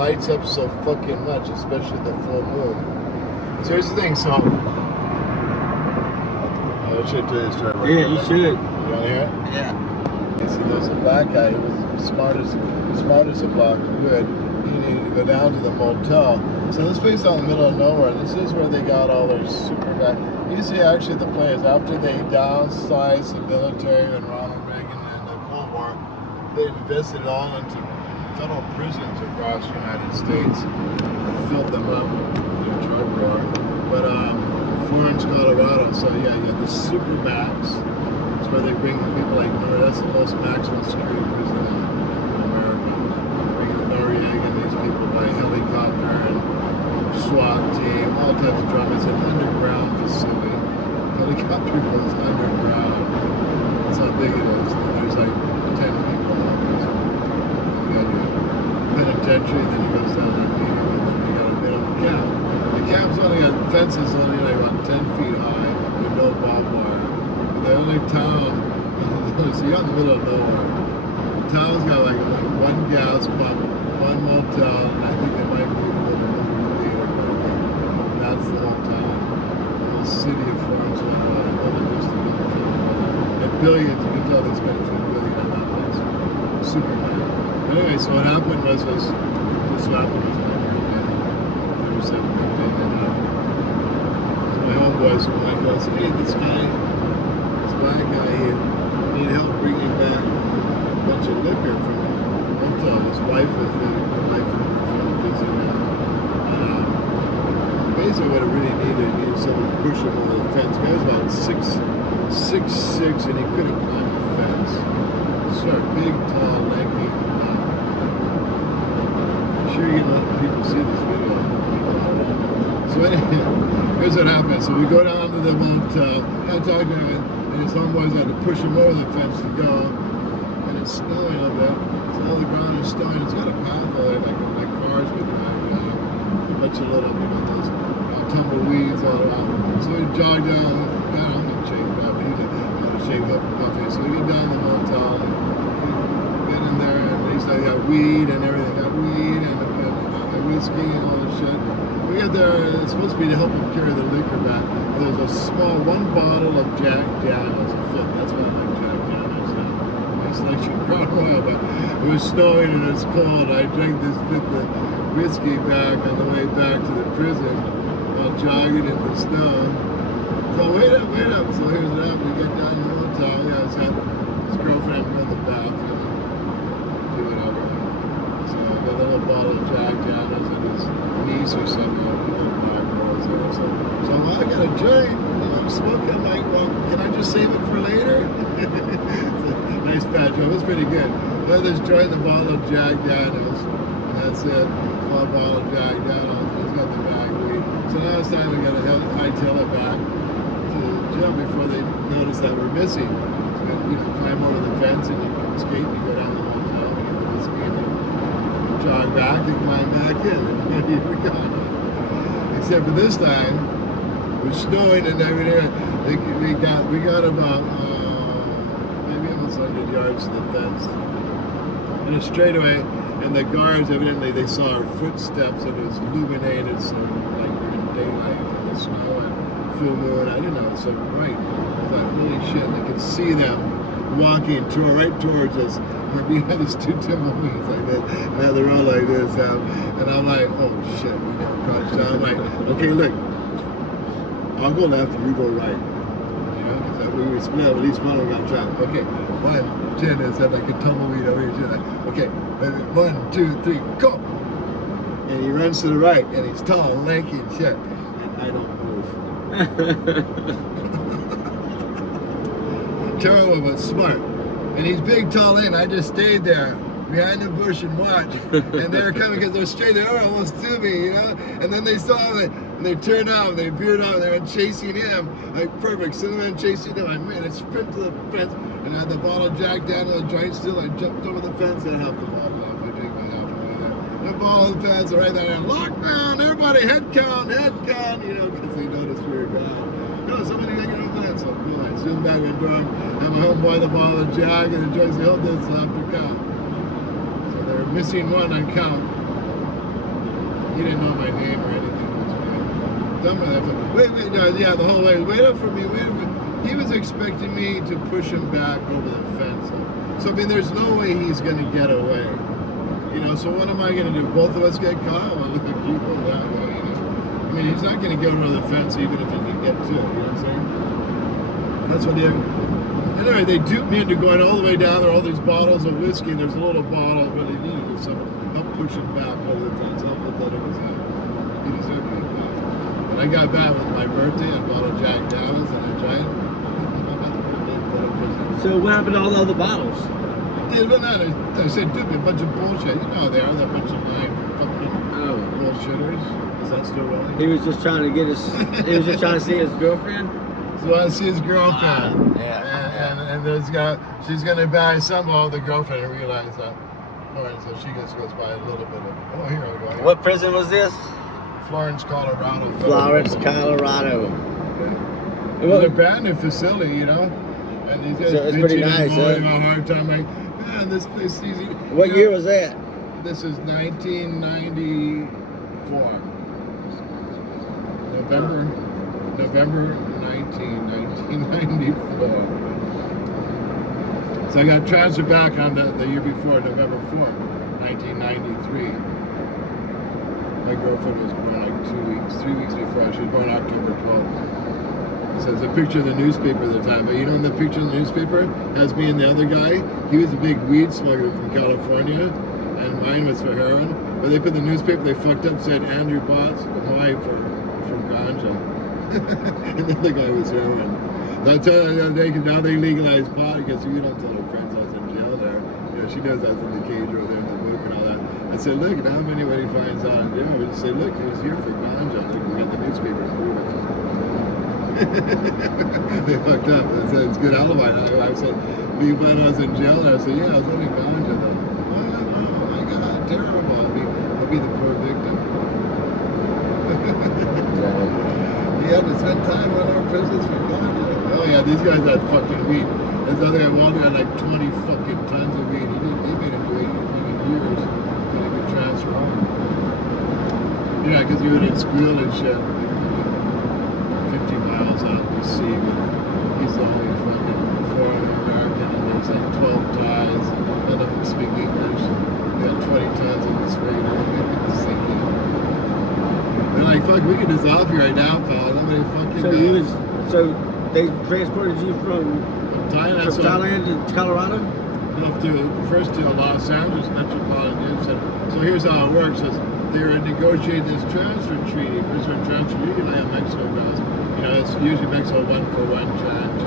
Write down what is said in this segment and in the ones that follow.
lights up so fucking much, especially the full moon. So here's the thing, so I should do this right. Yeah, you should. You want to hear it? Yeah. You see, there's a black guy. He was smart as a block of wood. He needed to go down to the motel. So this place out in the middle of nowhere. This is where they got all their super guys. You see, actually, the players after they downsized the military and Ronald Reagan and the Cold War, they invested it all into federal prisons across the United States and filled them up with their drug war. But Florence, Colorado. So yeah, you have the super max. That's where they bring people like that's the most maximum security prison in America. Bringing the Noriega and these people by helicopter and SWAT team, all types of drama. It's an underground facility. Helicopter goes underground. That's how big it is. There's like 10 people in the prison. You got your penitentiary, then it goes down to the meeting, and then you got a bit of a camp. The camp's only got fences only like about 10 feet high with no barbed wire. The only town, so you're in the middle of nowhere. The town's got like one gas pump, one motel, and I think there might be a little movie theater. But that's the whole town. The whole city of Florence, another just a little film. And billions, you can tell they spent $2 billion on that place. Superman. But anyway, so what happened was just so happened was my birthday. There was that birthday, and so my homeboys were like, hey, this guy. Black guy here need help bringing back a bunch of liquor from the hotel. His wife was from visiting him. Basically what it really needed someone to push him over the fence. The guy was about 6'6", and he couldn't climb the fence. Sort of big, tall, lanky. I'm sure you can let people see this video. So anyway, here's what happened. So we go down to the motel. I talk to him. And his homeboys had to push him over the fence to go, and it's snowing a bit. So all the ground is snowing. It's got a path over there, like cars could drive down. A bunch of little, those tumbleweeds all around. So we jog down. God, I'm in shape, but he's out of shape up coffee. So we get down to the motel, and we get in there, and he's like, got weed and everything. Got weed and whiskey and all this shit. We get there, it's supposed to be to help him carry the liquor back. There's a small, one bottle of Jack Daniels, a fifth. That's what I like Jack Daniels. It's like Crown Royal, but it was snowing and it's cold. I drank this fifth of whiskey back on the way back to the prison while jogging in the snow. So wait up. So here's what happened. We get down to the hotel. Yeah, it's had his girlfriend go to the bathroom and do whatever. So I got a little bottle of Jack Daniels and his niece or something. So I got a joint, I'm smoking. I'm like, well, can I just save it for later? Nice fat joint. It was pretty good. Well, this joint, the bottle of Jack Daniels, and that's it. Small bottle of Jack Daniels. He's got the bag weed. So now it's time we got to hightail it back to the gym before they notice that we're missing. So we climb over the fence and you can escape. You go down the motel and get the whiskey and you jog back and climb back in. And here we go. Except for this time, it was snowing and everything. We got about maybe almost 100 yards to the fence. And a straightaway, and the guards evidently they saw our footsteps and it was illuminated, so like we're in daylight in the snow and full moon. I didn't know it was so bright. I thought, holy shit! They could see them walking right towards us. We're behind these two tumbleweeds like this, and now they're all like this. And I'm like, oh shit, we never crossed. So I'm like, okay, look, I'll go left, you go right. You know, because we split up, at least one of them got trapped. Okay, 1, 10, is that like a tumbleweed over here? Like, okay, 1, 2, 3, go! And he runs to the right, and he's tall and lanky and shit, and I don't move. Terrible, but smart. And he's big, tall, and I just stayed there behind the bush and watched. And they were coming because they're straight, they were almost to me, you know? And then they saw me, and they turned off, they veered off, and they went chasing him. Like, perfect. So they went chasing him. I made a sprint to the fence, and I had the bottle of Jack Daniels joint still. I jumped over the fence and half the bottle off. I drank my half away there. The ball of the fence, right there, lockdown, everybody, head count, you know, because they noticed we were gone. No, somebody got your own plan, so cool. I zoomed back and drunk, and my homeboy the bottle of Jack, and the joints held this after count. So they're missing one on count. He didn't know my name or anything. Wait, no, yeah, the whole way. Wait up for me, wait up for me. He was expecting me to push him back over the fence. So I mean, there's no way he's going to get away. You know, so what am I going to do? Both of us get caught? Well, look, you go that way. You know? I mean, he's not going to get over the fence even if he can get to it. You know what I'm saying? That's what they. Anyway, they duped me into going all the way down there. All these bottles of whiskey. And there's a little bottle, but they needed was someone help push him back over the fence. Help with that it was him. He deserved it. But I got back with my birthday and bought a Jack Daniels and a giant. So what happened to all the other bottles? I said, dude, a bunch of bullshit. You know how they are, that bunch of lying fucking bullshitters. Is that still rolling? He was just trying to get his. He was just trying to see his girlfriend. So I see his girlfriend. Yeah. And she's gonna buy some of the girlfriend and realize that. All right, so she just goes by a little bit of. Oh, here we go. What prison was this? Florence, Colorado. Florence, Colorado. It was a brand new facility, you know. And these guys it's pretty nice, huh? A hard time. Like, man, this place is easy. What year was that? This is 1994. November 1994. So I got transferred back on the year before, November 4th, 1993. My girlfriend was born like 3 weeks before. She was born October 12th. So there's a picture in the newspaper at the time. But you know, in the picture in the newspaper has me and the other guy. He was a big weed smuggler from California, and mine was for heroin. But they put the newspaper, they fucked up, said Andrew Botts, Hawaii for ganja. And the other guy was heroin. So I tell her now they legalized pot because we don't tell our friends I was in jail there. You know, she knows I was in the cage over there in the book and all that. I said, look, now if anybody finds out in jail, we just say, look, he was here for ganja. They can get the newspaper and prove it. They fucked up. I said, it's a good alibi. I said, we found I was in jail, and I said, yeah, I was only ganja though. Oh my God, terrible. I'll be the poor victim. You had to spend time on our prisons for ganja. Oh yeah, these guys had fucking weed. This other guy, Walter, had like 20 fucking tons of weed. He made him wait years till he could transfer home. Yeah, because you would in school and shit. 50 miles out to sea he's the only fucking foreign American and there's like 12 ties, none of them speak English. They had 20 tons of this freighter sinking. They're like, fuck, we can dissolve you right now, pal. Nobody fucking knows. So they transported you from Thailand to Colorado? No, first to Los Angeles Metropolitan Union. So here's how it works. They're negotiating this transfer treaty, prisoner transfer treaty, like Mexico does. You know, it's usually Mexico 1-for-1 change,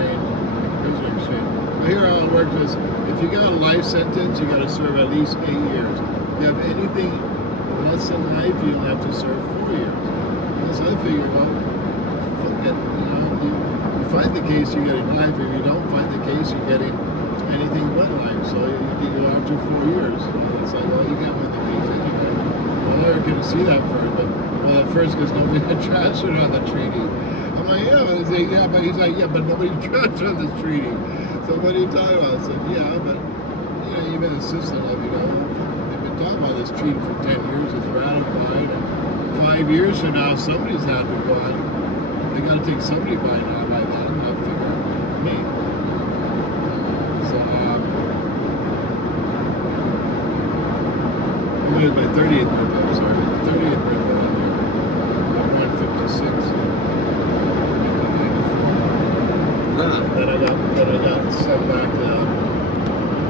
prisoner exchange. But here how it worked was, if you got a life sentence, you got to serve at least 8 years. If you have anything less than life, you'll have to serve 4 years. And so I figured, well, fuck it. You know, you find the case, you're getting life. If you don't find the case, you're getting anything but life. So you can go after 4 years. And it's like, well, you can't win the case anyway. Well, I couldn't see that first, but well, at first because nobody had transferred on the treaty. I'm like, yeah, but he's like, yeah, but nobody transferred on this treaty. So what are you talking about? I said, yeah, but you know, even the system of, you know, they've been talking about this treaty for 10 years. It's ratified, and 5 years from now, somebody's had to go on. They got to take somebody by now, by then. I figure me. So it was my 30th birthday. I'm sorry, 30th birthday. I'm 56. Then I got sent back to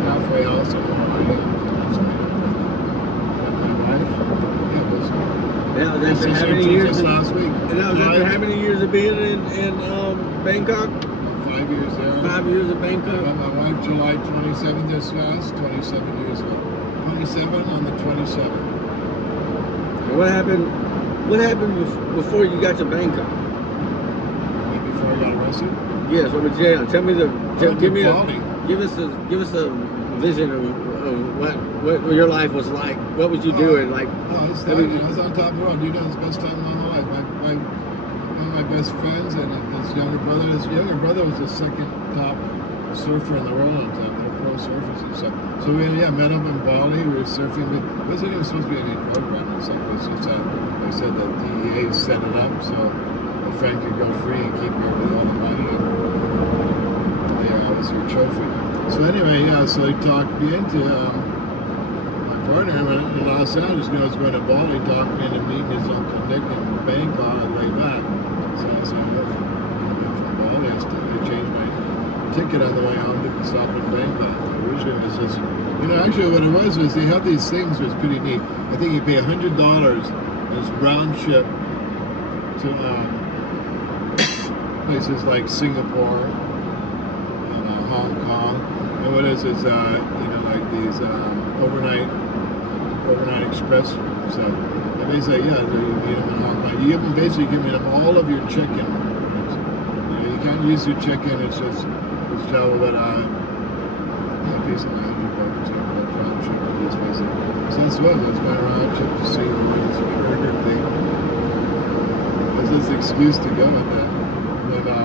halfway house in Hawaii. And my wife, it was. Yeah, that's been how many years? Just last week. And that was after how many years of being in Bangkok? 5 years there. 5 years in Bangkok. I met my wife July 27th this last, 27 years ago. 27 on the 27th. And what happened before you got to Bangkok? Before I got arrested? Yes, over jail. Tell me give us a vision of what your life was like. What was you doing? Like, I was on top of the road. You know, it's the best time of my life. One of my best friends and his younger brother. His younger brother was the second top surfer in the world at the time. surfers and stuff. So we met up in Bali. We were surfing. It wasn't even supposed to be any program and stuff. It was just like I said, the DEA set it up so a friend could go free and keep here with all the money. And yeah, it was your trophy. So anyway, so he talked me into my partner in Los Angeles. I was going to Bali. Talked me into meeting his Uncle Nick in Bangkok on the way back. So I said, from Bali, I changed my ticket on the way home to stop in Bangkok. Originally it was just, actually what it was they had these things, it was pretty neat. I think you pay $100 as round trip to places like Singapore and Hong Kong. And what is like these overnight express stuff. And basically, you meet them in Hong Kong. You basically give them all of your check-in. You can't use your check-in. It's just travel, but basically $100 round trip to this place. So that's what it's my round trip to see the this burger thing. There's this excuse to go with that. And then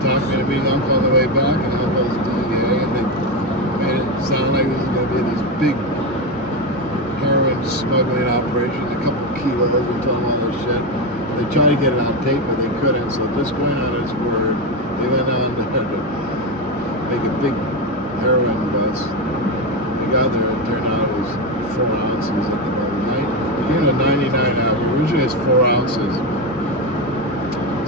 talking to me and Uncle on the way back, and Uncle's DEA, and they made it sound like this is going to be this big heroin smuggling operation, a couple kilos, and told them all this shit. They tried to get it on tape, but they couldn't. So just going on his word, they went on there to make a big heroin bust. They got there, and it turned out it was 4 ounces at the moment. It came to 99 ounces. Originally it's 4 ounces.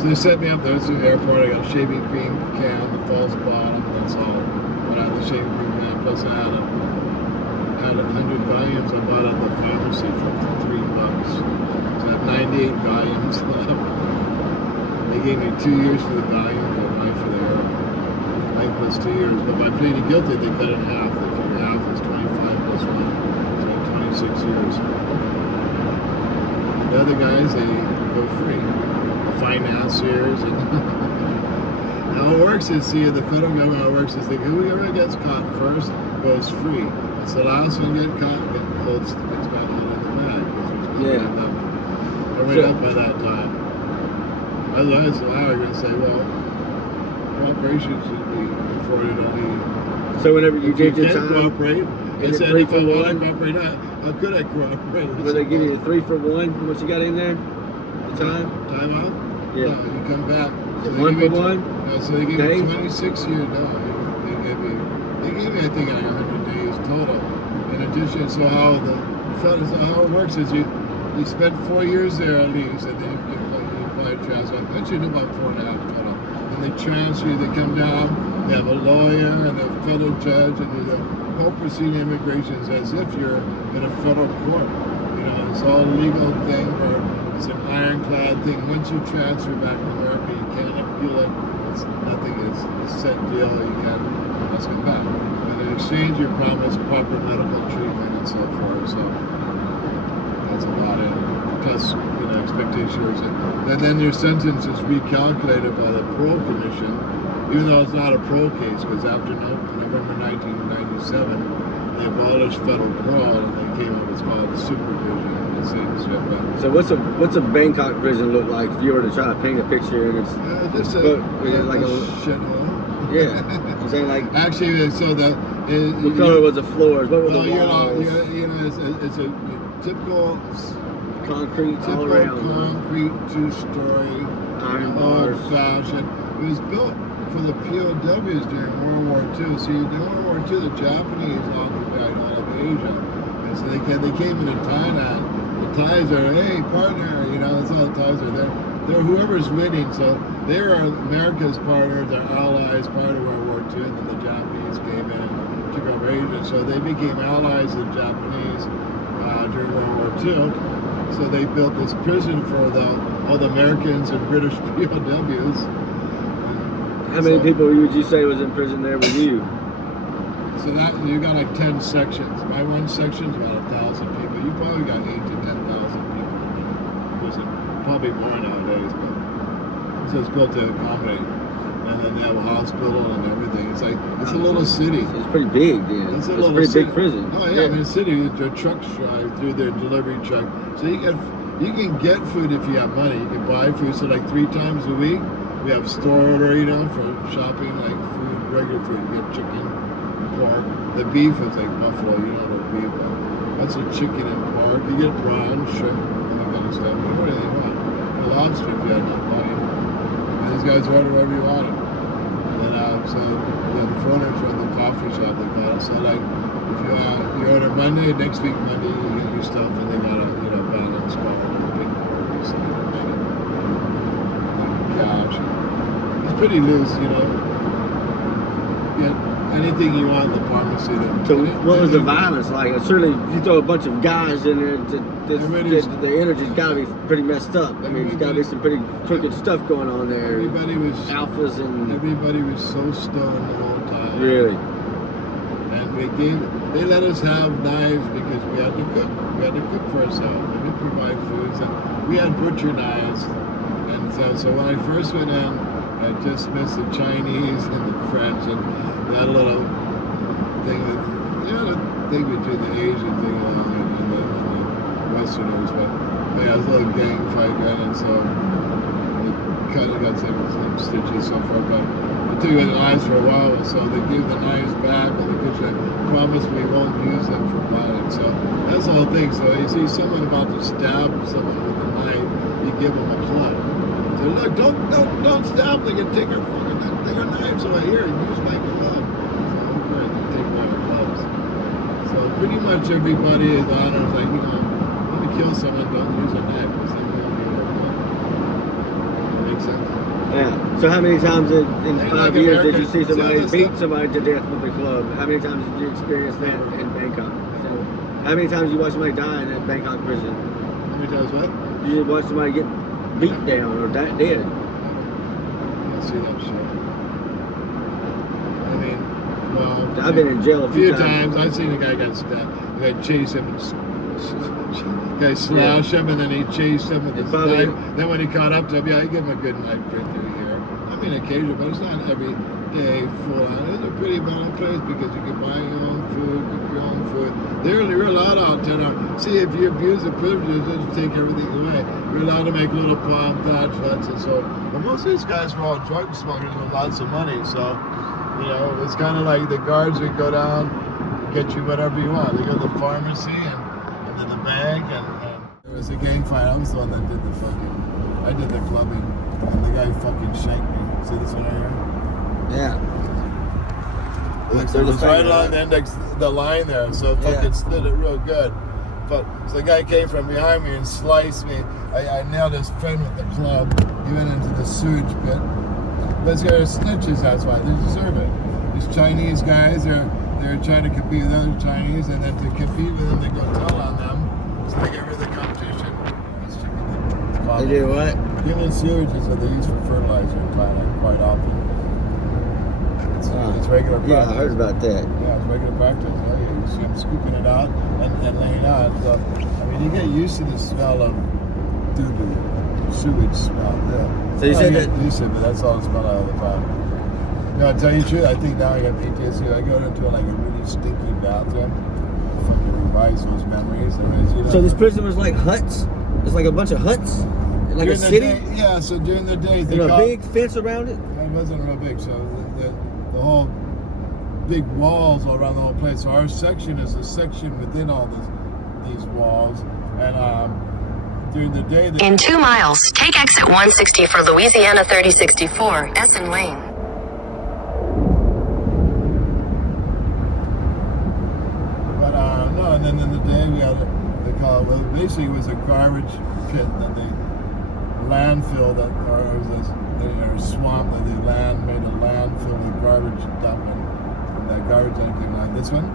So they set me up there to the airport. I got a shaving cream can, the false bottom, that's all. But I had the shaving cream can, plus I had 100 volumes I bought at the pharmacy for $3. So I had 98 volumes left. They gave me 2 years for the volume, but life for the heroin. Life plus 2 years. But by pleading guilty, they cut it in half. They figured half is 25 plus 1. So 26 years. The other guys, they go free. Financiers and how it works is, the federal government, how it works is whoever gets caught first goes free. It's the last one to get caught that gets got all in the bag. They're up by that time. Otherwise, the law are going to say, well, cooperation should be afforded only. So whenever you did your time, cooperate. Is it 3 for 1? Cooperate, how could I cooperate? Will they give you a 3 for 1? How much you got in there? The time? Time out? Yeah. No, you come back. So 1 for 1? So they gave me 26 years. No, they gave me, I think, 100 days total. In addition, so how it works is you spend 4 years there at least, and then you apply a transfer. I bet you do about 4.5 total. Then they transfer you, they come down, they have a lawyer and a federal judge, and the whole proceeding immigrations as if you're in a federal court. It's all a legal thing, or it's an ironclad thing. Once you transfer back to America, you can't appeal it. It's nothing. It's a set deal. You can't ask them back. But in exchange, you're promised proper medical treatment and so forth. So that's about it. Plus, expectations. And then your sentence is recalculated by the parole commission, even though it's not a parole case, because after November 1997, they abolished federal parole and they came up with what's called supervision. So what's a Bangkok prison look like if you were to try to paint a picture? And it's like a shithole. Yeah, I'm saying like actually. So what color was the floors? What were the walls? It's a typical concrete all around. Concrete 2-story iron bars. Old-fashioned. It was built for the POWs during World War II. See, during World War II, the Japanese occupied all of Asia, and so they came into Thailand. The Thais are, hey, partner, that's all the Thais are. They're whoever's winning, so they were America's partner, their allies, part of World War II, and then the Japanese came in and took over Asia. So they became allies of the Japanese during World War II. So they built this prison for all the Americans and British POWs. How many people would you say was in prison there with you? So that you got like 10 sections. My one section's about 1,000 people. You probably got 8,000 to 10,000 people in prison. Probably more nowadays, but so it's built to accommodate. And then they have a hospital and everything. It's like it's a little city. It's pretty big, yeah. It's a pretty big prison. Oh yeah, I mean, city. Their trucks drive through their delivery truck, so you can get food if you have money. You can buy food. So like 3 times a week, we have store order, for shopping, like food, regular food. You get chicken, pork. The beef is like buffalo, you know what beef is. That's a chicken and pork. You get prawn, shrimp, and that kind of stuff. You know what they want. A lobster if you had enough money. And these guys order whatever you wanted. And then, so the foreigners run the coffee shop, they call it. So like, if you order Monday, next week Monday, you get your stuff, and they got a, balance card, big burgers and shit. Cash. It's pretty loose, Get anything you want in the pharmacy. So what was the violence like? Certainly, you throw a bunch of guys in there, the energy's got to be pretty messed up. I mean, there's got to be some pretty crooked stuff going on there. Everybody was alphas and everybody was so stoned the whole time. Really. And they let us have knives because we had to cook. We had to cook for ourselves. We didn't provide food. So we had butcher knives. And so when I first went in, I just missed the Chinese and the French and that little thing that, the thing between the Asian thing and the Westerners. But yeah, it was a little gang fight going, and so it kind of got some stitches so far. But it took the knives for a while, and so they gave the knives back, and the kitchen promised we won't use them for violence. So that's the whole thing. So you see someone about to stab someone with a knife, you give them a club. So look, don't stab. They can take our knives away here and use my glove. So okay, they take my gloves. So pretty much everybody is on it. Like, when you kill someone, don't use a knife because then you'll get a glove. That makes sense? Yeah. So how many times in 5 years did you see somebody beat somebody to death with a club? How many times did you experience that in Bangkok? So how many times did you watch somebody die in that Bangkok prison? How many times what? You watch somebody get beat down or dead. I don't see that shit. I mean, well, I've been in jail a few times. I've seen a guy got stabbed. The guy chased him and guy slashed him, and then he chased him with his knife. Then when he caught up to him, you give him a good knife right through here. I mean, occasionally, but it's not every day full on. It's a pretty bad place because you can buy your own food, cook your own food. You're allowed out there now. See, if you abuse the privileges, just take everything away. You're allowed to make little thatch huts and so. But most of these guys were all drug smugglers with lots of money. So, it's kind of like the guards would go down, get you whatever you want. They go to the pharmacy and then the bank, and there was a gang fight. I was the one that did I did the clubbing, and the guy fucking shanked me. See this one right here? Yeah. It was right along the line there, so fucking slid it real good. But so the guy came from behind me and sliced me. I nailed his friend with the club. He went into the sewage pit. But they're snitches, that's why. They deserve it. These Chinese guys, they're trying to compete with other Chinese, and then to compete with them, they go tell on them. So they get rid of the competition. They do what? Human sewage is what they use for fertilizer in Thailand quite often. It's regular practice. Yeah, I heard about that. Yeah, it's regular practice. You see them scooping it out and laying out. So, I mean, you get used to the smell of doo-doo, sewage smell. Yeah. So you said that... used to, but that's all I smell all the time. I'll tell you the truth, I think now I got PTSD. I go into a really stinky bathroom. Fucking revise those memories. So this prison was like huts? It's like a bunch of huts? Like during a city? Yeah, so during the day... They got a big fence around it? It wasn't real big, so the whole big walls all around the whole place. So our section is a section within all these walls, and during the day. In 2 miles, take exit 160 for Louisiana 3064, Essen Lane. But no, and then in the day we had they call it. Well, basically it was a garbage pit that they landfill that or it was a swamp that they made a landfill with garbage dumping. And that garbage anything like this one?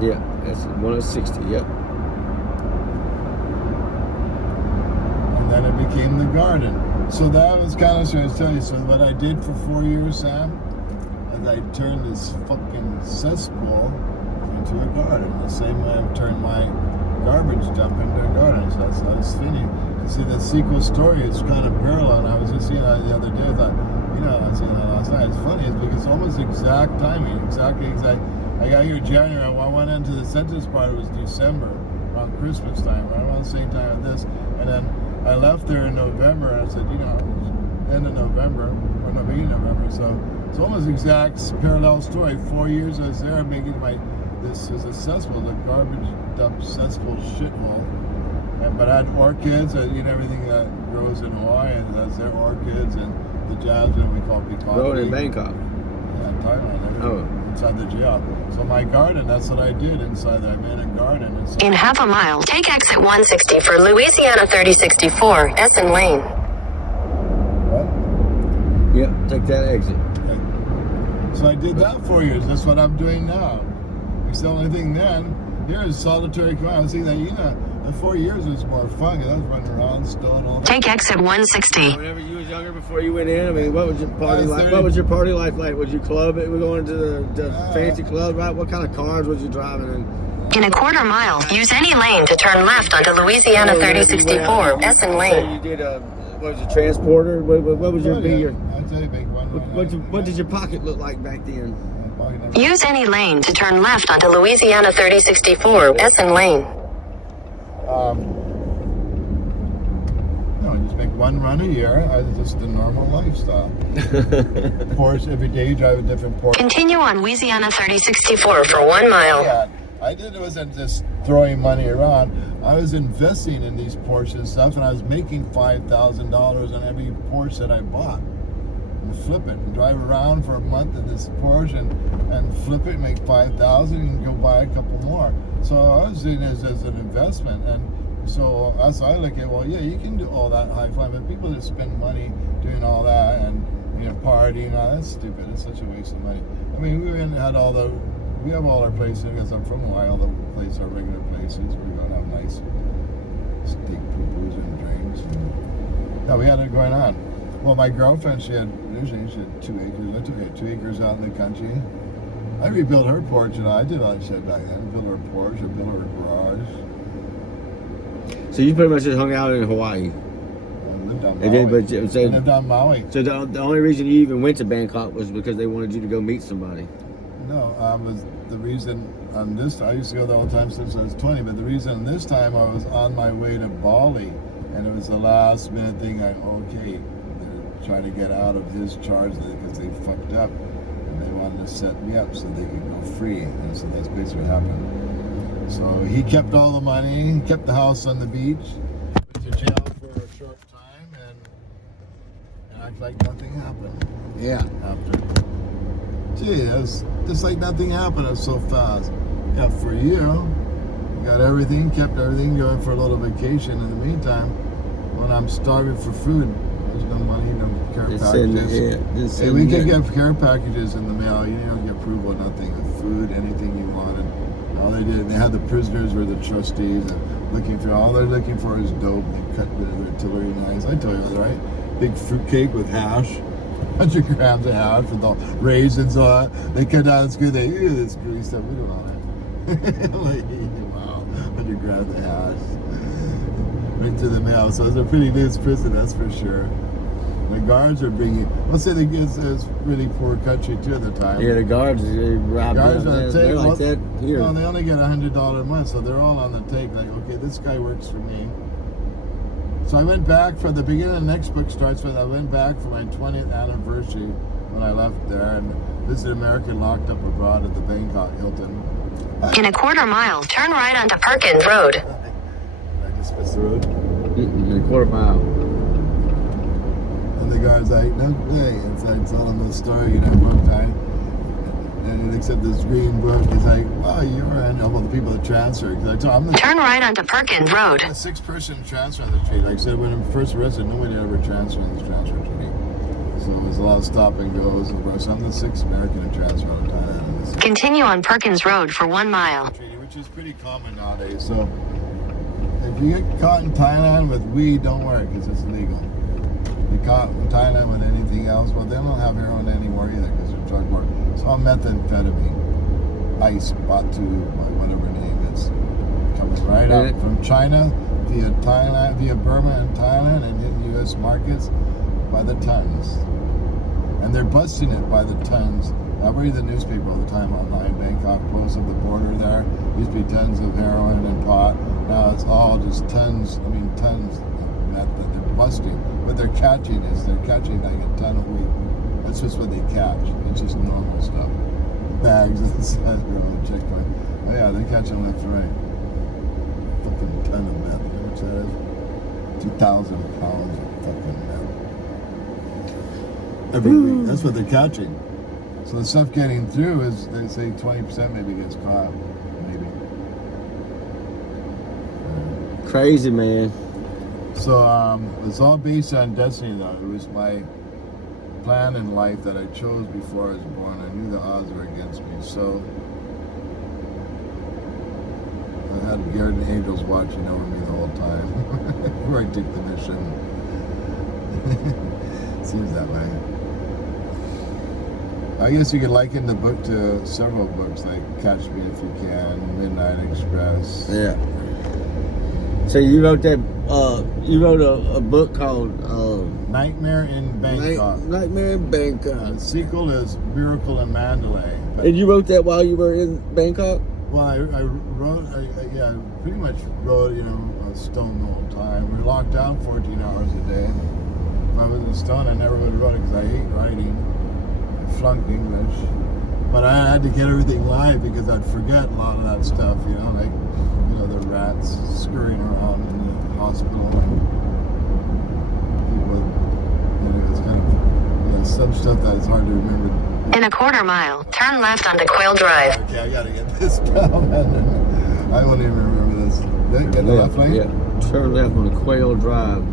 Yeah, that's 160, yep. And then it became the garden. So that was kind of strange to tell you. So what I did for 4 years, Sam, is I turned this fucking cesspool into a garden. The same way I've turned my garbage dump into a garden. So that's funny. You see, the sequel story is kind of parallel. And I was just seeing that the other day. I thought, I was seeing that last night. It's funny. It's because it's almost exact timing. Exactly. I got here in January. When I went into the census part, it was December, around Christmas time, right around the same time as this. And then I left there in November, and I said, end of November, or no, beginning of November. So it's almost exact parallel story. 4 years I was there making this is a cesspool, the garbage dump cesspool shithole. But I had orchids, I eat everything that grows in Hawaii, and that's their orchids and the jasmine we call pecan. Growing in Bangkok. Yeah, in Thailand. Oh. Inside the jail. So my garden, that's what I did inside there. I made a garden. In half a mile, take exit 160 for Louisiana 3064, Essen Lane. What? Yep, take that exit. Okay. So I did that 4 years. That's what I'm doing now. It's the only thing then. Here is solitary confinement. See that, the 4 years was more fun. I was running around, stealing all that. Take exit 160. Whenever you was younger, before you went in, I mean, what was your party like? What was your party life like? Was you club it? We're going to the fancy club, right? What kind of cars was you driving in? In a quarter mile, use any lane to turn left onto Louisiana 3064, Essen Lane. You did what was it, transporter? What was your your? I'll tell you, big one. What did your pocket look like back then? Use any lane to turn left onto Louisiana 3064, Essen Lane. No, I just make one run a year. It's just a normal lifestyle. Porsche every day, drive a different Porsche. Continue on Louisiana 3064 for 1 mile. Yeah, I wasn't just throwing money around. I was investing in these Porsches and stuff, and I was making $5,000 on every Porsche that I bought. And flip it and drive around for a month in this Porsche and flip it, make $5,000 and go buy a couple more. So I was doing this as an investment, and so as I look at, well, yeah, you can do all that high flying, but people that spend money doing all that and partying, that's stupid. It's such a waste of money. I mean, we have all our places because I'm from Hawaii. All the places are regular places. We're going to have nice steak poo-poos and drinks. Yeah, we had it going on. Well, my girlfriend, she had 2 acres. I took 2 acres out in the country. I rebuilt her porch, I did all that shit back then. I built her porch, I built her garage. So you pretty much just hung out in Hawaii. I lived on Maui. I lived on Maui. So the only reason you even went to Bangkok was because they wanted you to go meet somebody. No, was the reason on this. I used to go the whole time since I was 20, but the reason this time I was on my way to Bali, and it was the last minute thing. They're trying to get out of his charge because they fucked up, and they wanted to set me up so they could go free, and so that's basically what happened. So he kept all the money, he kept the house on the beach, went to jail for a short time, and act like nothing happened. Yeah. After. Gee, it's just like nothing happened. It was so fast. Yeah, for you got everything, kept everything going for a little vacation. In the meantime, when I'm starving for food, there's no money, no care packages. Hey, we could get care packages in the mail. You don't get approval, nothing. Food, anything you wanted. All they did, they had the prisoners were the trustees, and all they're looking for is dope. They cut with artillery knives. I told you that, right? Big fruitcake with hash. 100 grams of hash with all raisins on it. They cut down the screw, this screwy stuff, we don't want it. Like, wow, 100 grams of hash. Right to the mail. So it's a pretty loose prison, that's for sure. The guards are bringing, let's say it's really poor country too at the time. Yeah, the guards robbed them. They're like that here. No, they only get $100 a month, so they're all on the take, like, okay, this guy works for me. So I went back for the beginning of the next book starts with, I went back for my 20th anniversary when I left there and visited American locked up abroad at the Bangkok Hilton. In a quarter mile, turn right onto Perkins Road. I just missed the road. In a quarter mile. And the guy's like, no way. And so I tell him the story, one time. And he looks at this green book. He's like, wow, you're in. Well, the people that transfer. Because I told him, turn right onto Perkins Road. I'm a 6-person transfer on the street. Like I said, when I'm first arrested, nobody ever transferred on this transfer to me. So there's a lot of stop and goes. So I'm the 6th American to transfer all the time. Continue on Perkins Road for 1 mile. Which is pretty common nowadays. So if you get caught in Thailand with weed, don't worry, because it's legal. If you caught in Thailand with anything else, well, they don't have heroin anymore either, because they're drug war. It's all methamphetamine, ice, Batu, whatever name it's coming right up from China via Thailand, via Burma and Thailand, and in U.S. markets by the tons. And they're busting it by the tons. I read the newspaper all the time online. Bangkok Post of the border there. Used to be tons of heroin and pot. Now it's all just tons. I mean, tons of meth that they're busting. What they're catching is they're catching like a ton of weed. That's just what they catch. It's just normal stuff. Bags and stuff. They're on the checkpoint. Oh yeah, they're catching left and right. Fucking ton of meth. You know how much that is? 2,000 pounds of fucking meth. Every week. That's what they're catching. So the stuff getting through is, they say 20% maybe gets caught. Maybe. Crazy, man. So it's all based on destiny though. It was my plan in life that I chose before I was born. I knew the odds were against me. So I had guardian angels watching over me the whole time before I took the mission. Seems that way. I guess you could liken the book to several books like Catch Me If You Can, Midnight Express. Yeah. So you wrote that. You wrote a book called Nightmare in Bangkok. Nightmare in Bangkok. The sequel is Miracle in Mandalay. And you wrote that while you were in Bangkok? Well, I wrote, I pretty much wrote, stone the whole time. We were locked down 14 hours a day. If I was in stone, I never would have wrote it because I hate writing. I flunked English. But I had to get everything live because I'd forget a lot of that stuff, like, the rats scurrying around in the hospital. And people, it's kind of, some stuff that is hard to remember. In a quarter mile, turn left onto Quail Drive. Okay, I gotta get this down. I won't even remember this. Get the left lane? Yeah. Turn left on Quail Drive.